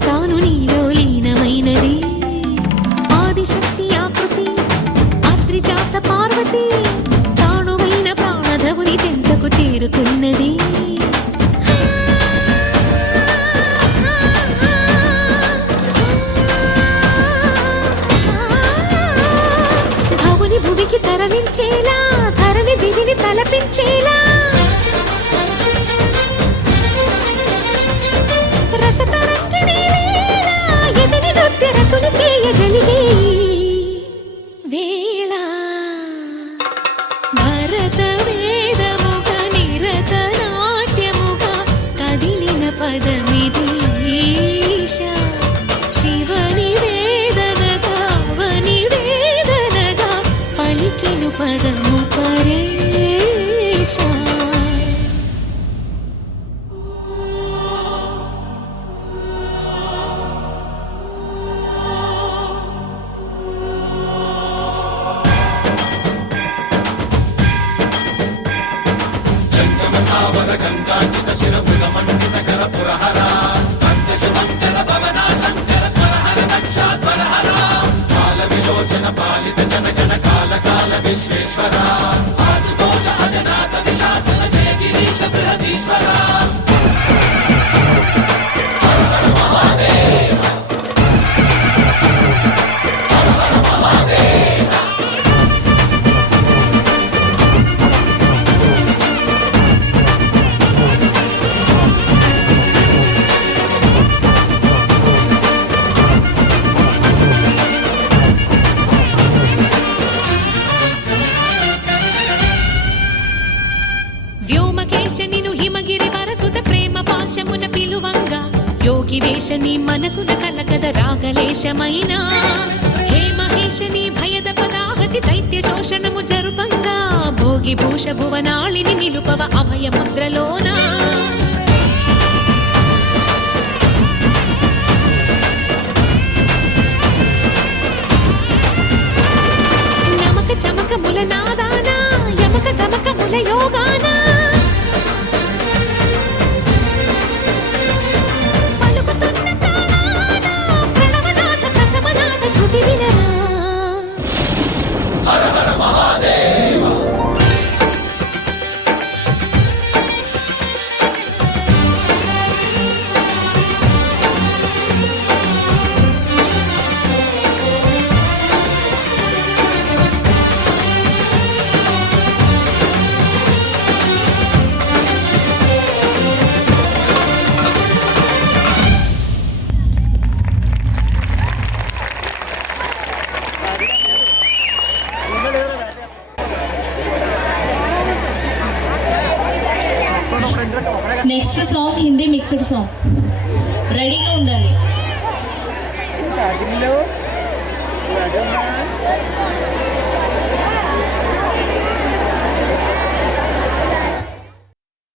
తాను నీలో లీనమైనది ఆదిశక్తి ఆకృతి అద్రిజాత పార్వతి తానువైన ప్రాణధవుని చెంతకు చేరుకున్నది. భవుని భువికి తరలించేలా ధరణి దివిని తలపించేలా రసతరంగిణి వేళ ఎదిని నృత్యరతులు చేయగలిగే వేళ భరత వేదముగ నిరత నాట్యముగ కదిలిన పదమిది ఈశా శివని వేదనగా వని వేదనగా పలికెను పదము పరేశా. వ్యోమకేశనిను హిమగిరి వరసుత ప్రేమ పాశమున పిలువంగా యోగి వేషని మనసున కలకద రాగలేశమైనా హే మహేశని భయద పదాహతి దైత్య శోషణము జరుపంగా భోగి భూష భువనాళిని నిలుపవ అభయ ముద్రలోన నమక చమకముల నాదాన యమక గమకముల యోగాన Next song, Hindi mixed song. రెడీగా ఉండాలి. ఛార్జింగ్ లేవు